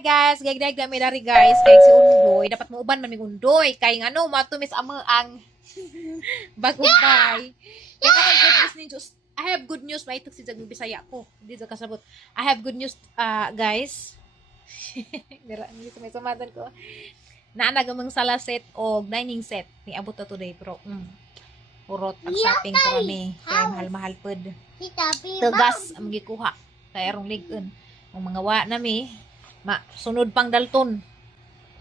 guys, gagdag kami dari guys. Kay si Undoy, dapat mo uban man mig Undoy kay ngano matumis ang bagong bay. Kaya ako good news ni Diyos. I have good news, may si jag Bisaya ko. Di sa kasabot. I have good news guys. Dira ni sa may samadan ko. Naanagamang sala set o dining set ni abot to today pero urot ang shopping ko kami. Kaya mahal-mahal pod. Tegas ang gikuha. Kaya arong ligon. Ang mga wa nami, sunod pang Dalton.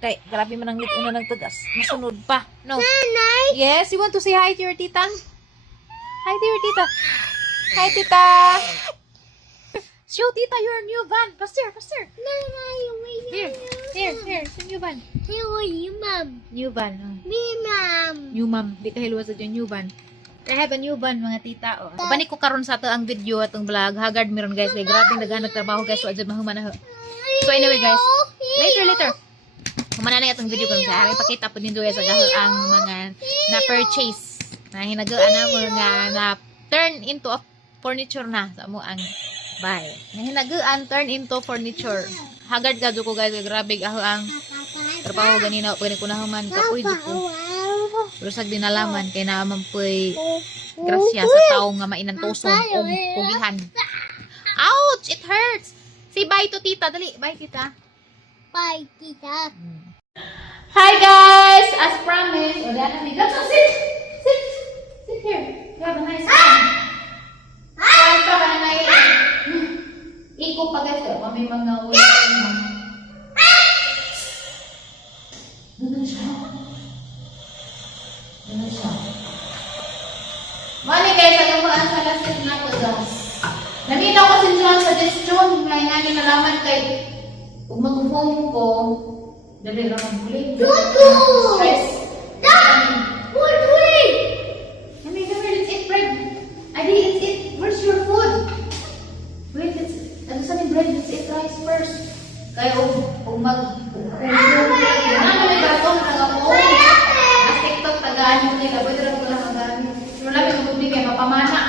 Kay grabe man ang ligon na nagtegas. Masunod pa. No. Nanay. Yes, you want to say hi to your tita? Hi to your tita. Hi tita. Show tita your new van. Faster. Nanay, wait. Here. Sa new van. Here you, Mom. New van. Me, Mom. New mom. Di ka hilwa sa dyan, new van. I have a new van, mga tita. Oh. Bani ko karon sa to ang video atong vlog. Haggard meron guys. Kay grabe naghanap nagtrabaho guys. So, adyan mahuman na. So, anyway guys. Later. Humana na itong video ko sa akin. Pakita po ninyo guys ang mga na-purchase. Na hinagaan na mo na turn into a furniture na sa mo ang buy. Na hinagaan turn into furniture. Haggard gadyo ko guys. Grabe ang trabaho ganina. Pwede ko na human. Kapoy ko. Pero sa dinalaman kay naman po'y grasya sa tao nga mainantoson o pugihan. Ouch! It hurts! Say bye to tita. Dali, bye tita. Bye, Tita. Hi guys! As promised. O, diyan na dito. Sit here. You have a nice time. Hi! Pa ka na may iko pa guys. O, may mga ulit. Ganun siya. Mali guys, alam mo ang salasin na ko guys. Naminaw ko sinjuan sa suggestion nga nga nalaman kay kung mag-phone ko dali lang ang bulig. Stress. Food. Come here, let's eat bread. Adi, let's eat. Where's your food? Wait, ano sa ni bread? Let's eat rice first. Kaya kung TikTok tagaan mo nila, pwede rin ko lang magamit. Pero lang yung bubli kayo, mapamana.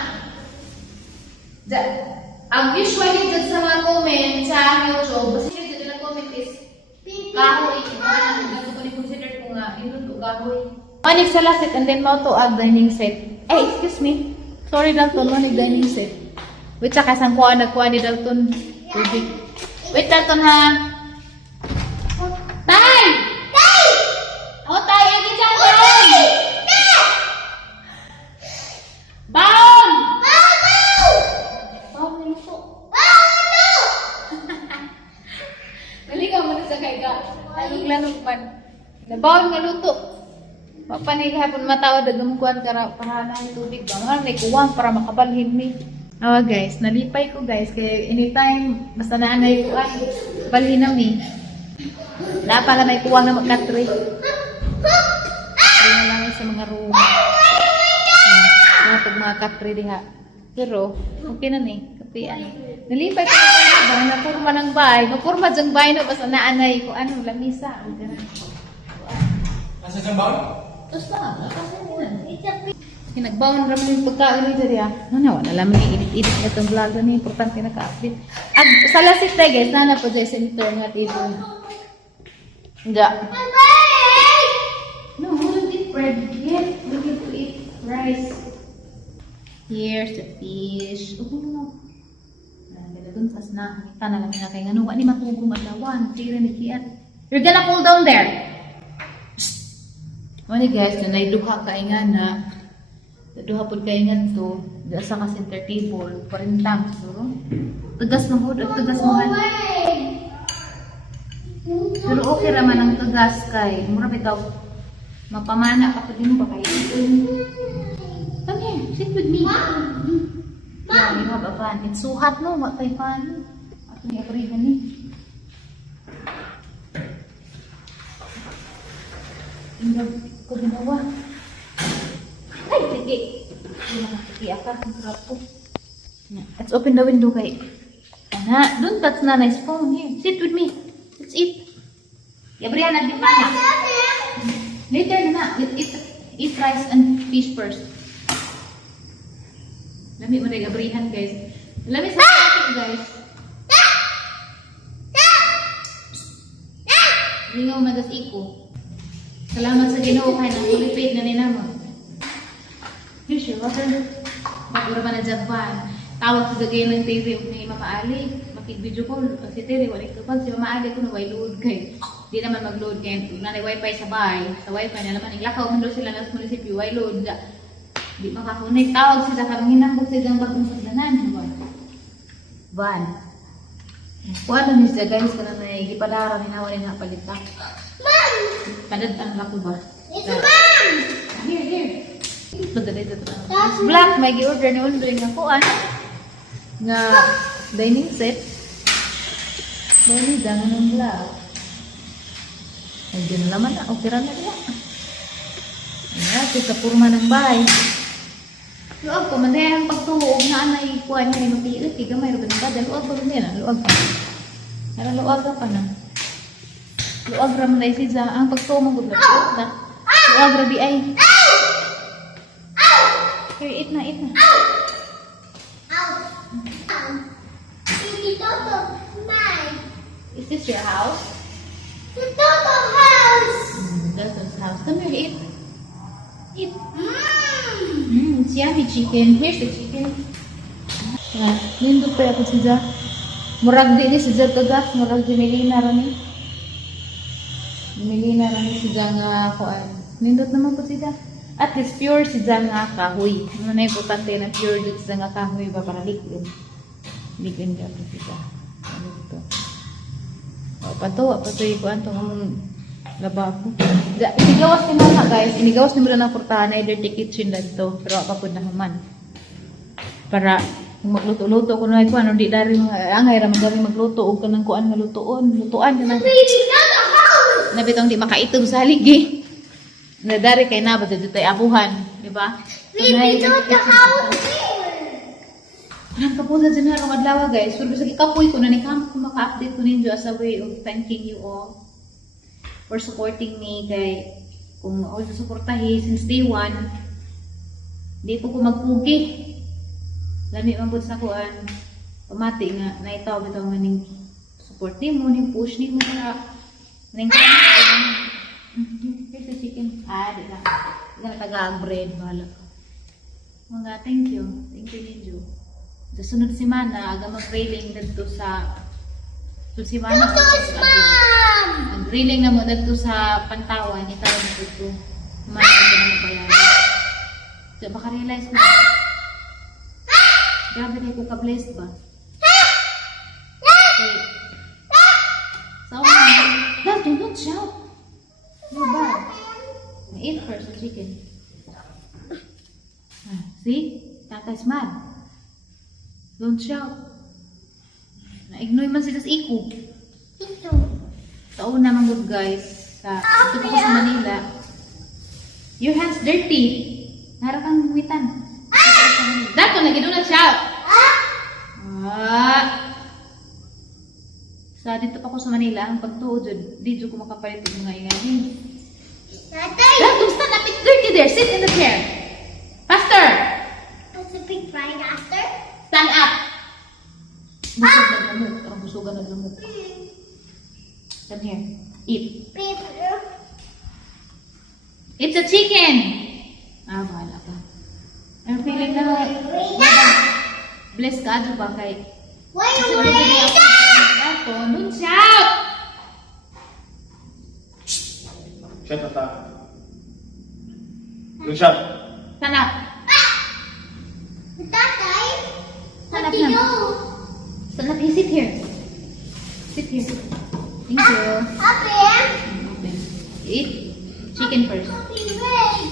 Ang usually dyan sa mga comment sa YouTube, kasi dyan nila comment is kahoy. Ano ko ni-consider ko nga, yun to kahoy. Manig sa last set and then mo to add dining set. Eh, excuse me. Sorry Dalton, manig dining set. Wait, saka isang nagkuha ni Dalton. Wait Dalton ha. Tay! O tay, agi dyan doon! Baon! Baon na luto. Naligaw mo na sa kaiga. Lanong man. Nabaon nga luto. Mapanay hapon matawad agumkuan para na yung tubig ba. Mga naikuwang para makabalhin mi. Oh guys, nalipay ko guys. Kaya anytime, basta naanay ko ay balhin na mi. Wala pala may kuwang na magkatri. Katri na lang sa mga room. Pag mga katri diha. Pero, okay na ni. Kapian. Nalipay ko na ba? Napurma ng bahay. Napurma dyan bahay no. Basta naanay ko. Ano, lamisa. Nasa siyang baon? Tapos na. Nagbaon naman yung pagkain nito diya. Ano, wala naman yung edit-edit na itong vlog na importante naka-update. Sa lasit tayo guys, nana po dyan sa nito nga tito. Hindi. No, we don't eat bread yet. We need to eat rice. Here's the fish. Oh, no. Ganda dun, tas na. Kita na lang na kayo. Ano, wani matugong adawan. Tira ni Kiat. You're gonna cool down there. Wani guys, na naiduha ka nga na. Duha po kayo nga to. Sa ka center table. Parintang. So, tagas ng hood at tagas ng hand. Pero okay naman ang tagas kay. Mura bitaw. Mapamana ka pa din ba kayo? Come here. Sit with me. Yeah, you have a fan. It's so hot no. What kay fan? Ako ni agree ni. Tingnan ko ginawa. Ay, sige. Hindi nakakiki ka. Ang sarap po. Let's open the window kay. Ana, don't touch na nice phone. Here, sit with me. Let's eat. Yabrihan natin pa na. Later na. Let's eat rice and fish first. Lami mo na yabrihan guys. Lami sa akin guys. Lingaw man das iko. Salamat sa Ginoo kay nang kulipit na ninamo. Here's your water. Pagura man na Japan. Tawag sa gagay ng TV ni Mama Ali. Makig-video call. Si Terry, wala kapag si Mama Ali kung naway load kay. Di naman mag-load kay nanay wifi sa bahay. Sa wifi na naman. Lakaw man daw sila ng munisipyo. Why load. Di makakunik. Tawag sila kang hinambog silang bagong sagdanan. Van. Kuha na niya guys. Kaya na ipadara ni nawa ni nga palita. Mom! Padad ang lako ba? It's Mom! Here. Padali ito. Black. May gi-order ni Undoy nga kuha. Nga dining set. Bali, dangan ng black. Ay, dyan na naman na. Okay rin na nila. Ayan, sa purma ng bahay. Luwag ko, manday ang pagtuhog na anay kuha niya ay matiit. Iga may rugan ba? Luwag ba rin yan? Luwag pa. Pero luwag ka pa na. Luwag raman ay siya. Ang pagtuhog mo na. Luwag rabi ay. Here, eat na, eat na. It's Toto mine. Is this your house? The Toto house. That's his house. Come here, eat. Eat. Mmm. It's yummy chicken. Here's the chicken. Nindot pa ako siya. Murag di ni siya taga. Murag di Melina rani. Melina rani siya nga kuan. Nindot naman po siya. At least pure siya nga kahoy. Ano na importante na pure dito siya nga kahoy ba para liquid. Liquid ka po siya. Ano ito? O, pato yung kuan to ng lababo. Inigawas ni mama guys. Inigawas ni muna ng portahan na dirty kitchen lang to. Pero ako po na human. Para kung magluto-luto ko na kuan. Hindi dari angay raman dari magluto. O ka ng kuan nga lutuan. Lutuan ka na. Nabitong di makaitog sa haligi. Nadari kay na ba dito tayo abuhan. Diba? We built the house here. Parang kapunta dyan na rong adlawa guys. Pero sa ikapoy ko na ni kamo kung maka-update ko ninyo as a way of thanking you all for supporting me kay kung ako susuportahi since day 1 di po ko magpugi lami man po sa kuan pamati nga naitaw bitaw nga ning support nimo ning push nimo para ning here's the chicken di na taga bread bahala mga thank you ninyo sa sunod semana aga mag-railing dito sa semana Toto's mom. ang grilling na mo dito sa Pantawan, itawag na dito. Kumain ko na mabayaran. So, baka realize ko. Grabe kayo ko ka-blessed ba? Okay. So, God, do not shout. No bad. Na-eat first the chicken. See? Tata's mad. Don't shout. Na-ignore man sila sa iko. Ito. Taon naman good guys. Ito po sa Manila. Your hands dirty. Nara kang witan. Dato na gano'n na shout. Sa dito pa ko sa Manila, ang pagtuod dito ko makapalit yung mga inganin. Tatay. Dato, stand up. It's dirty there. Sit in the chair. Faster. What's the big right after? Stand up. Busog na gamot. Parang busogan na gamot. Come here. Eat. Paper. It's a chicken! Bahala ka. I'm feeling na blessed ka ano ba kay... Wait, Dato, don't shout! Shut up, Tata. Don't shout. Stand up! Tatay. Stand up What do you na. do? Stand up. You sit here. Sit here. Thank you. Open. Okay. Eat. Chicken first. Wait.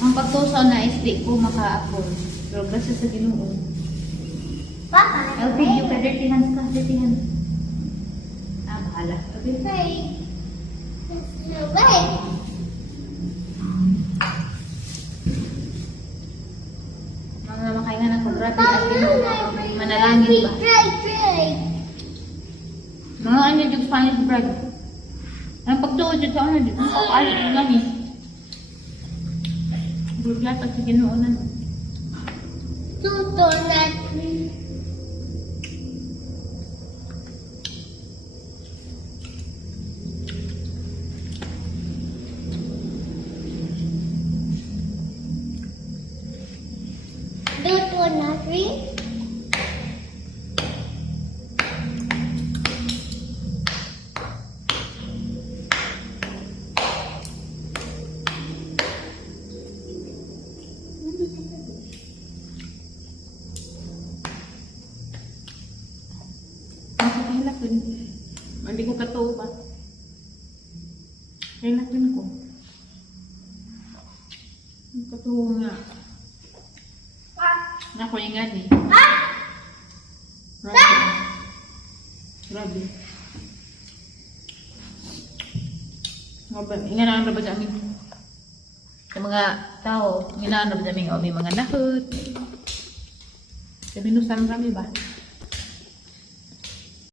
Ang pagtusaw na is di ko maka-afford. Pero kasi sa Ginoo. Papa. I'll feed you ka. Dirty hands ka. Dirty hands. Bahala. Okay. Wait. Wait. Mga makaingan ng kontrati at Ginoo. Manalangin ba? Try. Mga ano yung Spanish bread. Ang pagtuod dyan sa ano dyan. Ang pakalit yung lami. Guglat at sa Ginoo na. Tuto na. Three. Hilak din. Hindi ko katuo ba? Hilak din ko. Katuo nga. Nako yung gani. Grabe. Grabe. Grabe. Inganaan na ba sa amin? Sa mga tao, inganaan na ba sa amin? O may mga nahot. Sa minusan kami ba?